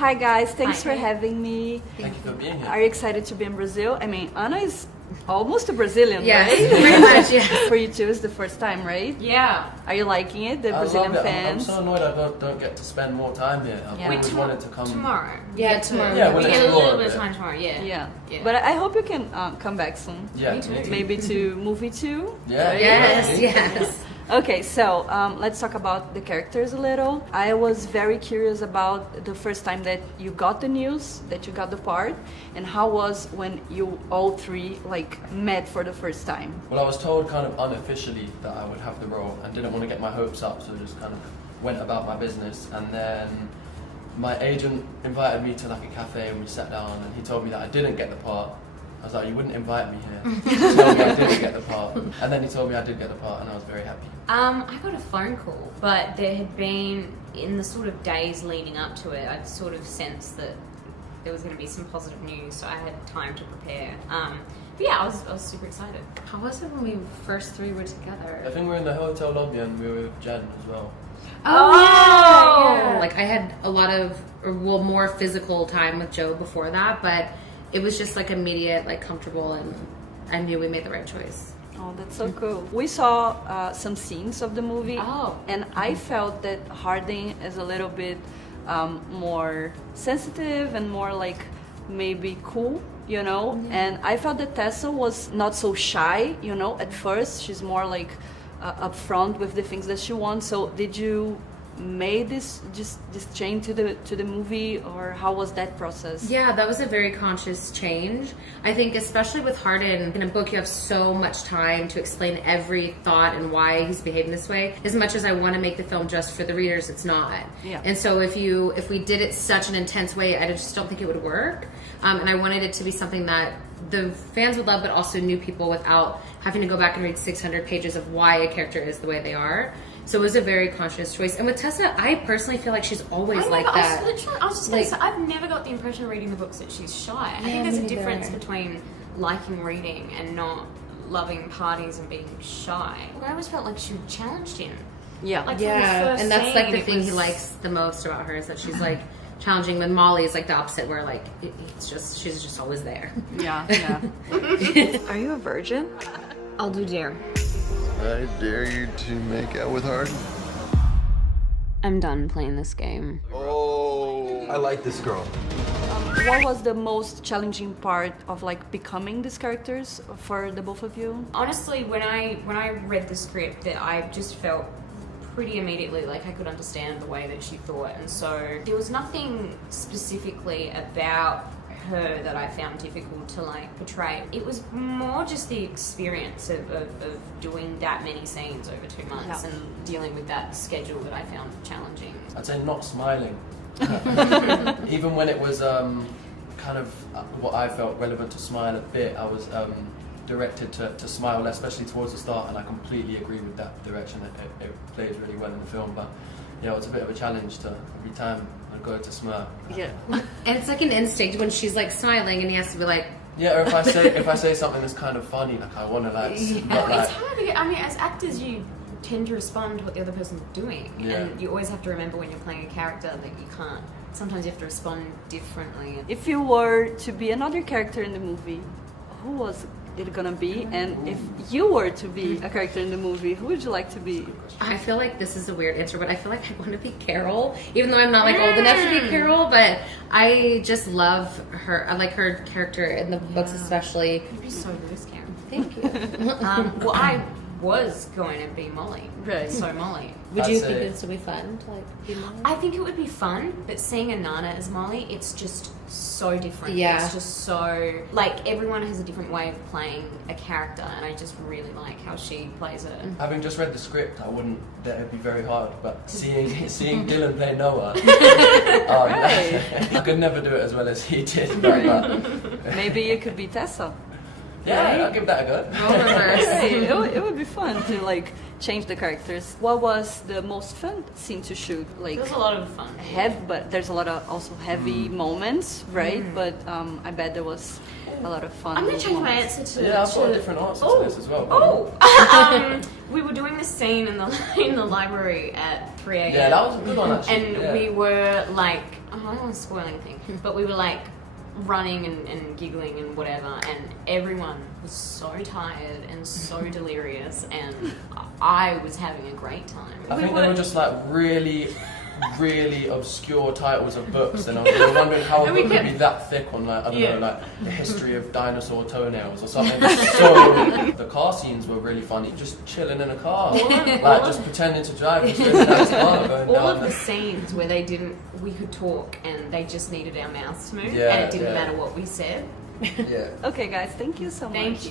Hi guys, thanks for having me. Thank you for being here. Are you excited to be in Brazil? I mean, Ana is almost a Brazilian, yes, right? Pretty much, yeah. For you too, it's the first time, right? Yeah. Are you liking it, the Brazilian fans? I'm so annoyed I don't get to spend more time here. I've always wanted to come. Tomorrow. Yeah, tomorrow. Yeah, we get a little bit of time tomorrow, yeah. But I hope you can come back soon. Yeah, me too. Maybe to movie too? Yeah. Right? Yes. Okay, so let's talk about the characters a little. I was very curious about the first time that you got the news, that you got the part, and how was when you all three met for the first time? Well, I was told kind of unofficially that I would have the role and didn't want to get my hopes up, so just kind of went about my business. And then my agent invited me to a cafe and we sat down and he told me that I didn't get the part. I was like, you wouldn't invite me here to tell me I didn't get the part. And then he told me I did get the part and I was very happy. I got a phone call, but there had been, in the sort of days leading up to it, I'd sort of sensed that there was going to be some positive news, so I had time to prepare. But yeah, I was super excited. How was it when we first three were together? I think we were in the hotel lobby and we were with Jen as well. Oh yeah. I had a lot of, more physical time with Joe before that, but it was just immediate, comfortable, and I knew we made the right choice. Oh, that's so cool. We saw some scenes of the movie, and I felt that Harding is a little bit more sensitive and more maybe cool, you know? Mm-hmm. And I felt that Tessa was not so shy, you know, at first. She's more upfront with the things that she wants. So did you made this change to the movie, or how was that process? Yeah, that was a very conscious change. I think especially with Hardin, in a book you have so much time to explain every thought and why he's behaving this way. As much as I want to make the film just for the readers, it's not. Yeah. And so if we did it such an intense way, I just don't think it would work. And I wanted it to be something that the fans would love, but also new people, without having to go back and read 600 pages of why a character is the way they are. So it was a very conscious choice. And with Tessa, I personally feel like she's always like that. I was just going to say, I've never got the impression reading the books that she's shy. I think there's a difference between liking reading and not loving parties and being shy. I always felt like she challenged him. Yeah. And that's the thing he likes the most about her, is that she's challenging. When Molly is the opposite, where she's just always there. Yeah. Are you a virgin? I'll do dare. I dare you to make out with Hardin. I'm done playing this game. Oh, I like this girl. What was the most challenging part of becoming these characters for the both of you? Honestly, when I read the script, that I just felt pretty immediately I could understand the way that she thought, and so there was nothing specifically about her that I found difficult to portray. It was more just the experience of doing that many scenes over 2 months and dealing with that schedule that I found challenging. I'd say not smiling. Even when it was kind of what I felt relevant to smile a bit, I was directed to smile less, especially towards the start, and I completely agree with that direction. It plays really well in the film, but yeah, it's a bit of a challenge to every time I go to smirk. Yeah. And it's an instinct when she's smiling and he has to be yeah, or if I say something that's kind of funny, I want to it's hard to get, as actors you tend to respond to what the other person's doing, and you always have to remember when you're playing a character that you can't. Sometimes you have to respond differently. If you were to be another character in the movie, who was it gonna be? And if you were to be a character in the movie, who would you like to be? I feel like this is a weird answer, but I feel like I want to be Carol, even though I'm not old enough to be Carol. But I just love her. I like her character in the books, especially. You'd be so loose, Karen. Thank you. Well, I was going to be Molly. Right. So Molly. Would you think this would be fun to be Molly? I think it would be fun, but seeing a Nana as Molly, it's just so different. Yeah. It's just so everyone has a different way of playing a character, and I just really like how she plays it. Having just read the script, I wouldn't. That would be very hard. But seeing Dylan play Noah, I could never do it as well as he did. But Maybe you could be Tessa. Yeah, right? I'll give that a go. Role reverse. It would be fun to change the characters. What was the most fun scene to shoot? It was a lot of fun. But there's a lot of also heavy moments, right? But I bet there was a lot of fun. I'm going to change my answer to... Yeah, I've got a different answer to this as well. We were doing this scene in the library at 3 a.m. Yeah, that was a good one actually. And we were I don't want to spoil anything, but we were like running and giggling and whatever, and everyone was so tired and so delirious, and I was having a great time. I think they were just like really obscure titles of books, and we were wondering how a book could be that thick on, like, I don't know, like the history of dinosaur toenails or something. So the car scenes were really funny, just chilling in a car, just pretending to drive and straight down the car, going all down of the scenes where we could talk and they just needed our mouths to move, and it didn't matter what we said. Yeah. Okay, guys, thank you so much. Thank you.